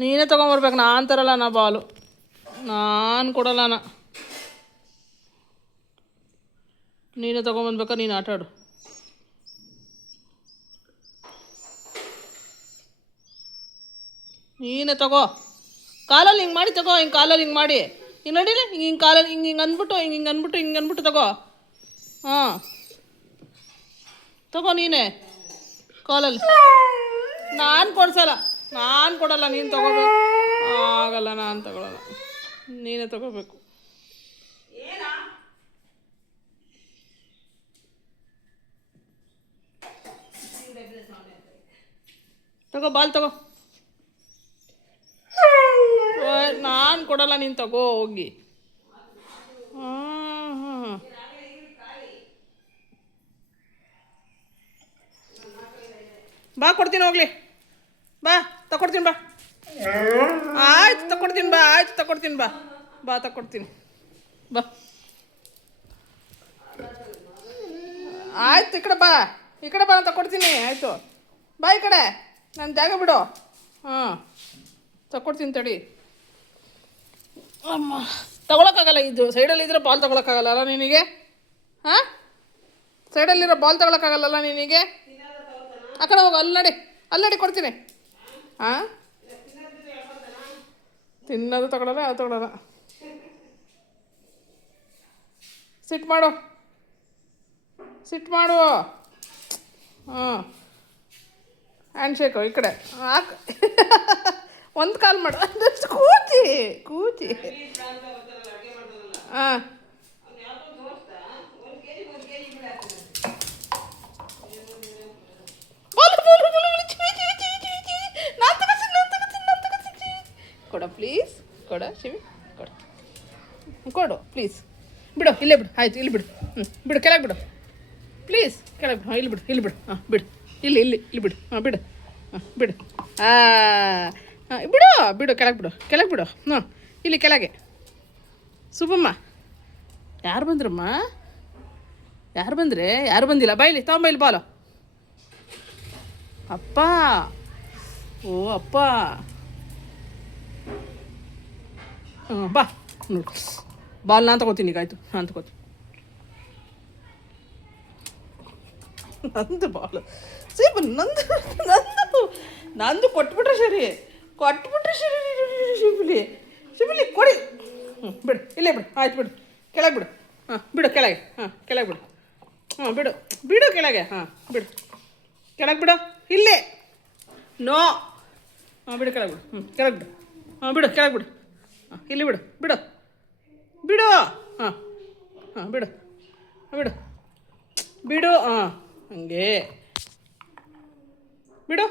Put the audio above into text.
ನೀನೇ ತೊಗೊಂಬರ್ಬೇಕು, ನಾನು ತರಲ್ಲ ನಾ ಬಾಲು, ನಾನು ಕೊಡಲ್ಲ ನಾ. ನೀನೇ ತೊಗೊಂಬಂದ್ಬೇಕಾ, ನೀನು ಆಟಾಡು. ನೀನೇ ತಗೋ, ಕಾಲಲ್ಲಿ ಹಿಂಗೆ ಮಾಡಿ ತಗೋ, ಹಿಂಗೆ ಕಾಲಲ್ಲಿ ಹಿಂಗೆ ಮಾಡಿ, ಹಿಂಗೆ ನೋಡಿರಿ, ಹಿಂಗೆ ಕಾಲಲ್ಲಿ ಹಿಂಗೆ ಅಂದ್ಬಿಟ್ಟು ಹಿಂಗೆ ಅಂದ್ಬಿಟ್ಟು ತಗೋ. ಹಾಂ ತಗೋ ನೀನೇ ಕಾಲಲ್ಲಿ. ನಾನು ಕೊಡಲ್ಲ, ನೀನು ತಗೋಬೇಕು. ಆಗಲ್ಲ, ನಾನು ತಗೊಳ್ಳಲ್ಲ, ನೀನೇ ತಗೋಬೇಕು. ತಗೋ ಬಾಲ್ ತಗೋ. ನಾನು ಕೊಡಲ್ಲ, ನೀನು ತಗೋ ಹೋಗಿ. ಹಾಂ ಬಾ ಕೊಡ್ತೀನಿ ಹೋಗ್ಲಿ, ಬಾ ತಗೊಡ್ತೀನಿ ಬಾ. ಆಯ್ತು ತಗೊಡ್ತೀನಿ ಬಾ, ಆಯ್ತು ತಗೊಡ್ತೀನಿ ಬಾ, ಬಾ ತಗೊಡ್ತೀನಿ ಬಾ. ಆಯ್ತು ಈ ಕಡೆ ಬಾ ನಾನು ತಗೊಡ್ತೀನಿ. ಆಯಿತು ಬಾ ಈ ಕಡೆ, ನನ್ನ ಜಾಗ ಬಿಡು. ಹಾಂ ತಗೊಡ್ತೀನಿ ತಡಿ. ಅಮ್ಮ ತಗೊಳಕ್ಕಾಗಲ್ಲ, ಇದು ಸೈಡಲ್ಲಿದ್ದರೆ ಬಾಲ್ ತಗೊಳಕ್ಕಾಗಲ್ಲ ಅಲ್ಲ ನಿನಗೆ? ಹಾಂ ಸೈಡಲ್ಲಿರೋ ಬಾಲ್ ತಗೊಳಕ್ಕಾಗಲ್ಲಲ್ಲ ನಿನಗೆ? ಆ ಕಡೆ ಹೋಗು, ಅಲ್ಲಿ ಕೊಡ್ತೀನಿ. ಹಾಂ ತಿನ್ನೋದು ತಗೊಳ್ಳಲ್ಲ, ಅದು ತಗೊಳ್ಳಲ್ಲ. ಸಿಟ್ಟು ಮಾಡು. ಹಾಂ ಹ್ಯಾಂಡ್ ಶೇಕು ಈ ಕಡೆ ಹಾಕ್. ಒಂದು ಕಾಲು ಮಾಡು, ಕೂತಿ. ಹಾಂ ಕೊಡ ಪ್ಲೀಸ್, ಕೊಡ ಶಿವಿ, ಕೊಡು ಪ್ಲೀಸ್. ಬಿಡು, ಇಲ್ಲೇ ಬಿಡು, ಆಯ್ತು ಇಲ್ಲಿ ಬಿಡು. ಬಿಡು, ಕೆಳಗೆ ಬಿಡು ಪ್ಲೀಸ್, ಕೆಳಗೆ ಬಿಡು. ಹಾಂ ಇಲ್ಲಿ ಬಿಡು. ಹಾಂ ಬಿಡು, ಇಲ್ಲಿ ಬಿಡು. ಹಾಂ ಬಿಡು. ಹಾಂ ಬಿಡು. ಹಾಂ ಬಿಡು, ಕೆಳಗೆ ಬಿಡು. ಹಾಂ ಇಲ್ಲಿ ಕೆಳಗೆ. ಸುಬ್ಬಮ್ಮ, ಯಾರು ಬಂದ್ರಮ್ಮ? ಯಾರು ಬಂದಿಲ್ಲ. ಬಾಯಿಲಿ ತಗೊಂಬೈಲಿ ಬಾಲು. ಅಪ್ಪ, ಓ ಅಪ್ಪ. ಹಾಂ ಬಾ ನೋಡು, ಬಾಲ್ ನಾನು ತಗೋತೀನಿ ಈಗ. ಆಯಿತು ನಾನು ತಗೋತೀನಿ. ನಂದು ಬಾಲ್ ಸೇಬ್, ನಂದು ಕೊಟ್ಬಿಟ್ರೆ ಸರಿ ಶಿಬಿಲಿ ಕೊಡಿ. ಬಿಡು, ಇಲ್ಲೇ ಬಿಡು. ಆಯ್ತು ಬಿಡು, ಕೆಳಗೆ ಬಿಡು. ಹಾಂ ಬಿಡು ಕೆಳಗೆ. ಹಾಂ ಕೆಳಗೆ ಬಿಡು. ಹಾಂ ಬಿಡು ಕೆಳಗೆ. ಹಾಂ ಬಿಡು, ಕೆಳಗೆ ಬಿಡು. ಇಲ್ಲೇ ನೋ. ಹಾಂ ಬಿಡು, ಕೆಳಗೆ ಬಿಡು. ಕೆಳಗೆ ಬಿಡು. ಹಾಂ ಬಿಡು, ಕೆಳಗೆ ಬಿಡು. ಹಾಂ ಇಲ್ಲಿ ಬಿಡು. ಹಾಂ ಬಿಡು. ಹಾಂ ಹಂಗೆ ಬಿಡು.